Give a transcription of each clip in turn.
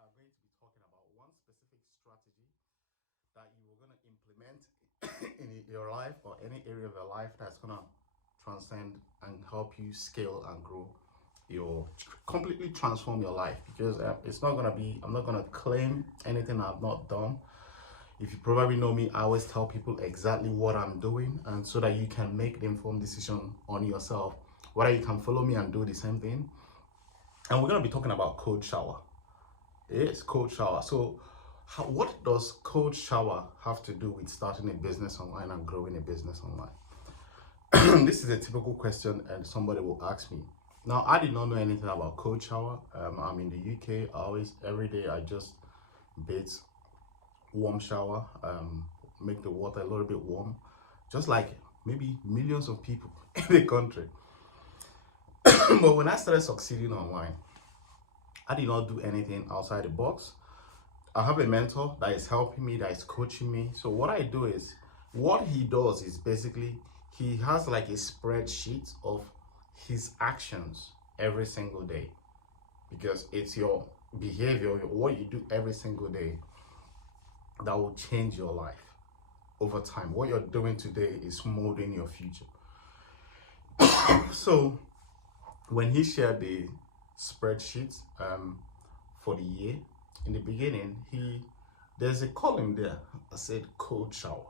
are going to be talking about one specific strategy that you are going to implement in your life or any area of your life that's going to transcend and help you scale and grow your completely transform your life. Because it's not going to be, I'm not going to claim anything I've not done. If you probably know me, I always tell people exactly what I'm doing, and so that you can make the informed decision on yourself, whether you can follow me and do the same thing. And we're going to be talking about cold shower. It's cold shower. So what does cold shower have to do with starting a business online and growing a business online? This is a typical question, and somebody will ask me. Now, I did not know anything about cold shower. I'm in the UK. Every day, I just bathe, warm shower, make the water a little bit warm, just like maybe millions of people in the country. But when I started succeeding online, I did not do anything outside the box. I have a mentor that is helping me, that is coaching me. So what I do is, what he does is basically he has like a spreadsheet of his actions every single day, because it's your behavior, what you do every single day, that will change your life over time. What you're doing today is molding your future. So when he shared the spreadsheet for the year, in the beginning, there's a column there that said cold shower.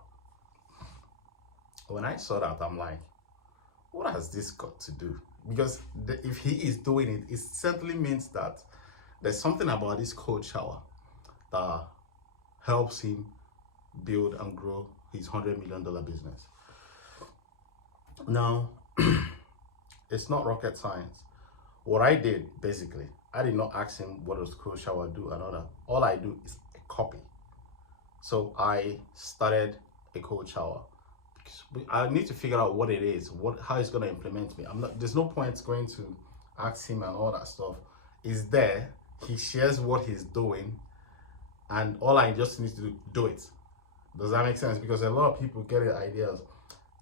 When I saw that, I'm like, what has this got to do? Because if he is doing it, it certainly means that there's something about this cold shower that helps him build and grow his $100 million business. Now, it's not rocket science. What I did, basically, I did not ask him what does cold shower do and all that. All I do is a copy. So I started a cold shower. I need to figure out what it is, how it's going to implement me. There's no point going to ask him and all that stuff. Is there, he shares what he's doing, and all I just need to do it. Does that make sense? Because a lot of people get the ideas.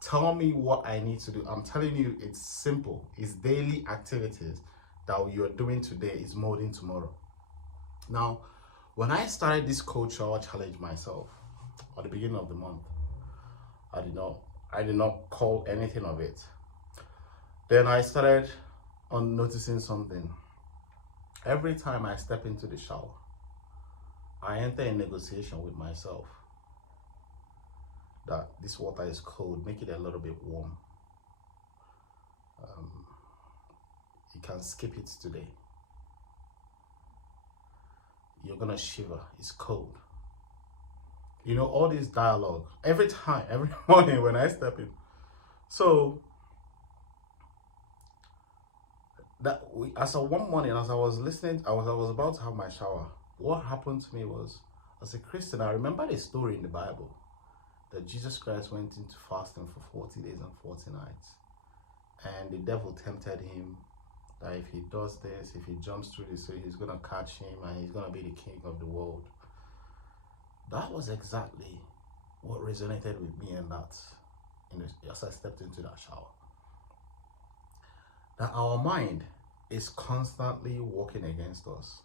Tell me what I need to do. I'm telling you, it's simple. It's daily activities that you're doing today is molding tomorrow. Now, when I started this cold shower challenge myself at the beginning of the month, I did not call anything of it. Then I started on noticing something. Every time I step into the shower, I enter a negotiation with myself that this water is cold, make it a little bit warm. You can skip it today. You're gonna shiver, it's cold. You know, all this dialogue every time, every morning when I step in. So as of one morning, as I was listening, I was about to have my shower. What happened to me was, as a Christian, I remember a story in the Bible that Jesus Christ went into fasting for 40 days and 40 nights. And the devil tempted him that if he does this, if he jumps through the sea, he's going to catch him and he's going to be the king of the world. That was exactly what resonated with me as I stepped into that shower. That our mind is constantly working against us.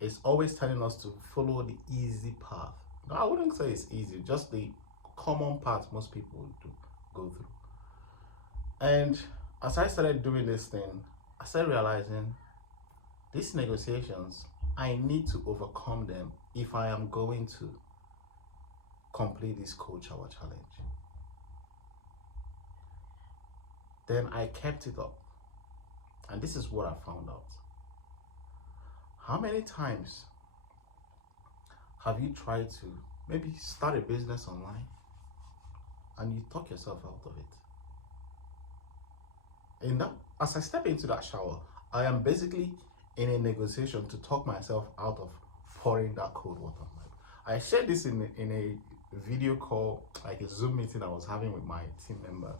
It's always telling us to follow the easy path. No, I wouldn't say it's easy, just the common path most people go through. And as I started doing this thing, I started realizing these negotiations, I need to overcome them if I am going to complete this cold shower challenge. Then I kept it up. And this is what I found out. How many times have you tried to maybe start a business online and you talk yourself out of it? And that, as I step into that shower, I am basically in a negotiation to talk myself out of pouring that cold water. I shared this in a video call, like a Zoom meeting I was having with my team members.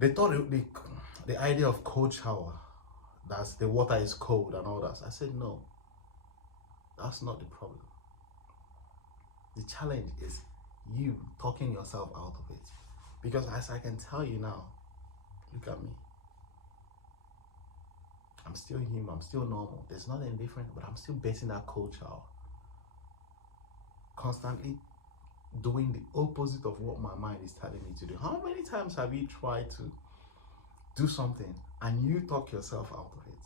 They thought the idea of cold shower, that's the water is cold and all that. I said, no, that's not the problem. The challenge is you talking yourself out of it. Because as I can tell you now, look at me. I'm still human, I'm still normal. There's nothing different, but I'm still basing that culture out. Constantly doing the opposite of what my mind is telling me to do. How many times have you tried to do something and you talk yourself out of it?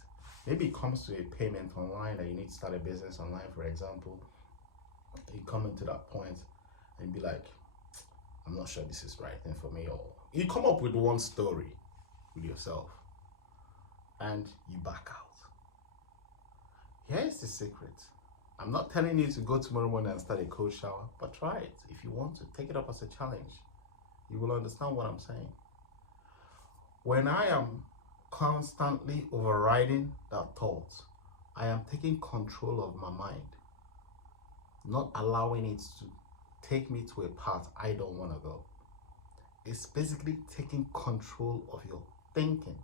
Maybe it comes to a payment online that you need to start a business online, for example. You come into that point and be like, I'm not sure this is the right thing for me. Or you come up with one story with yourself and you back out. Here's the secret. I'm not telling you to go tomorrow morning and start a cold shower, but try it. If you want to, take it up as a challenge. You will understand what I'm saying. When I am constantly overriding that thought, I am taking control of my mind, not allowing it to take me to a path I don't want to go. It's basically taking control of your thinking.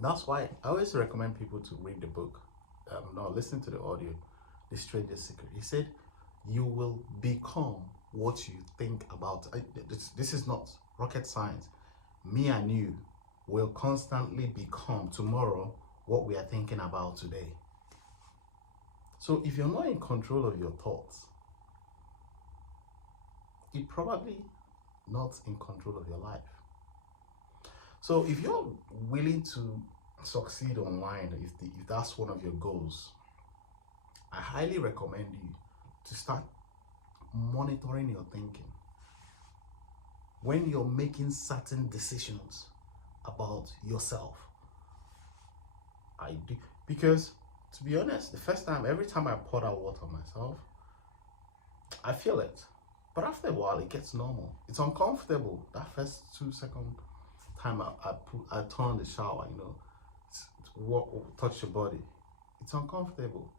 That's why I always recommend people to read the book, listen to the audio, The Stranger's Secret. He said, you will become what you think about. This is not rocket science. Me and you will constantly become tomorrow what we are thinking about today. So if you're not in control of your thoughts, you're probably not in control of your life. So if you're willing to succeed online, if that's one of your goals, I highly recommend you to start monitoring your thinking. When you're making certain decisions about yourself, I do, because to be honest, every time I pour out water on myself, I feel it. But after a while, it gets normal. It's uncomfortable. That first 2-second time I turn on the shower, touch your body. It's uncomfortable.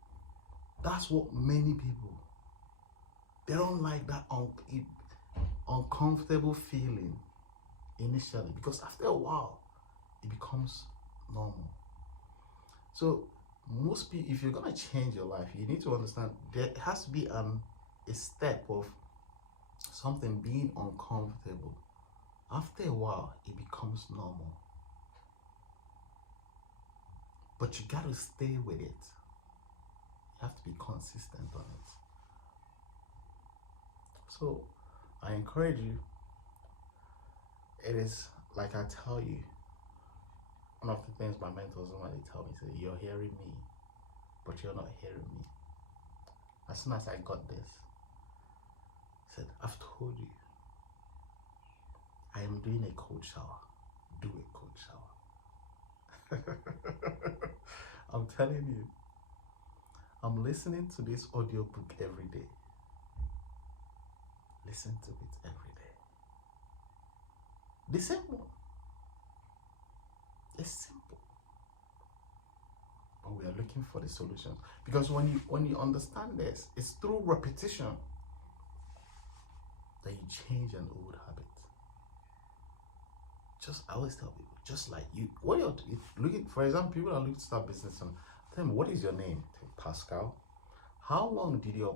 That's what many people, they don't like that uncomfortable feeling initially, because after a while, it becomes normal. So most people, if you're gonna change your life, you need to understand there has to be a step of something being uncomfortable. After a while, it becomes normal. But you got to stay with it. You have to be consistent on it. So I encourage you. It is like I tell you, one of the things my mentors normally tell me, say, you're hearing me, but you're not hearing me. As soon as I got this, I said, I've told you, I am doing a cold shower. Do a cold shower. I'm telling you, I'm listening to this audiobook every day. Listen to it every day. The same one. It's simple. But we are looking for the solutions. Because when you understand this, it's through repetition that you change an old habit. I always tell people, just like you, what you're looking, for example, people are looking to start business and tell me, what is your name? Paschal. How long did your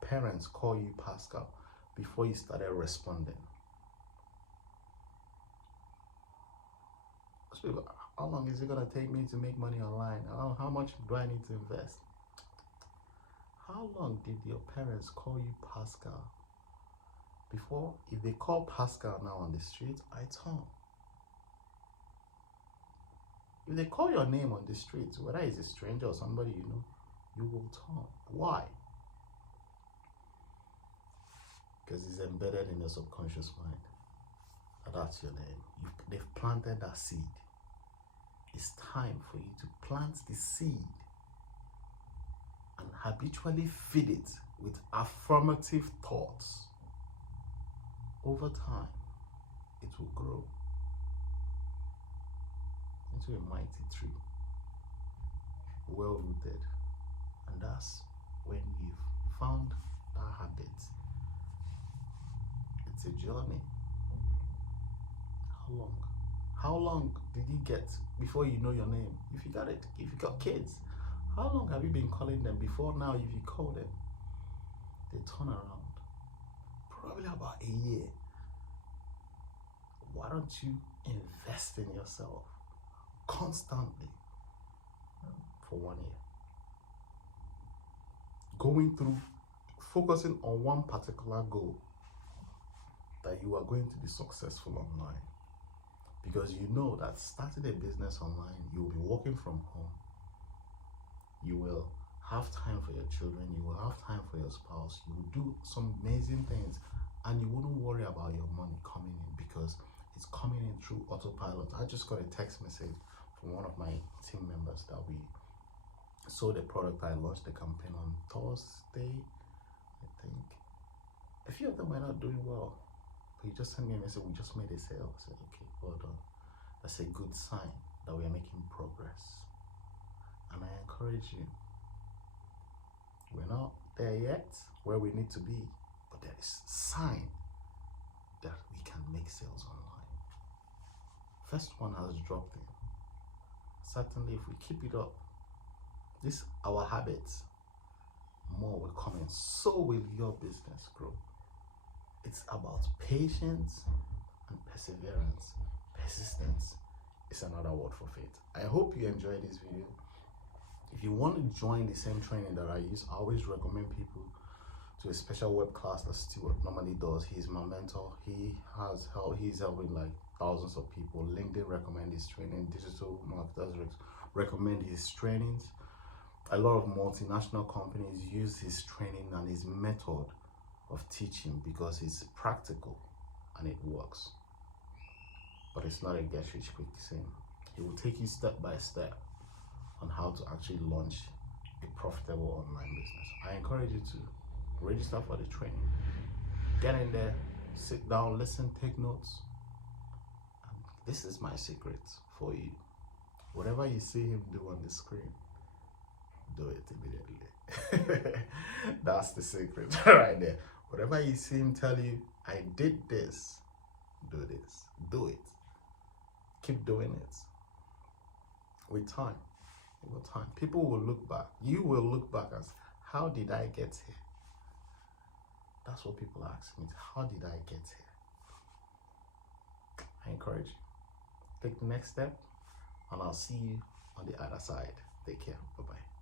parents call you Paschal before you started responding? How long is it going to take me to make money online? How much do I need to invest? How long did your parents call you Paschal before, if they call Paschal now on the street, I turn. If they call your name on the street, whether it's a stranger or somebody you know, you will turn. Why? Because it's embedded in your subconscious mind. That's your name. They've planted that seed. It's time for you to plant the seed and habitually feed it with affirmative thoughts. Over time, it will grow into a mighty tree, well rooted. And that's when you've found that habit. It's a journey. How long did you get before you know your name? If you got kids, how long have you been calling them before now? If you call them, they turn around. Probably about a year. Why don't you invest in yourself constantly? for 1 year. Going through, focusing on one particular goal that you are going to be successful online. Because you know that starting a business online, you will be working from home. You will have time for your children. You will have time for your spouse. You will do some amazing things, and you wouldn't worry about your money coming in because it's coming in through autopilot. I just got a text message from one of my team members that we sold a product. I launched the campaign on Thursday, I think. A few of them were not doing well, but he just sent me a message, we just made a sale. I said, okay, well done. That's a good sign that we are making progress. And I encourage you, we're not there yet where we need to be, but there is a sign that we can make sales online. First one has dropped in. Certainly, if we keep it up, this our habits, more will come in. So will your business grow. It's about patience and perseverance. Persistence is another word for faith. I hope you enjoyed this video. If you want to join the same training that I use, I always recommend people to a special web class that Stuart normally does. He's my mentor. He's helping like thousands of people. LinkedIn recommend his training. Digital marketers recommend his trainings. A lot of multinational companies use his training and his method of teaching because it's practical and it works. But it's not a get rich quick scheme. It will take you step by step on how to actually launch a profitable online business. I encourage you to register for the training. Get in there, sit down, listen, take notes. And this is my secret for you. Whatever you see him do on the screen, do it immediately. That's the secret right there. Whatever you see him tell you, I did this, do this, do it. Keep doing it. With time, people will look back. You will look back and say, how did I get here? That's what people ask me. How did I get here? I encourage you. Take the next step, and I'll see you on the other side. Take care. Bye-bye.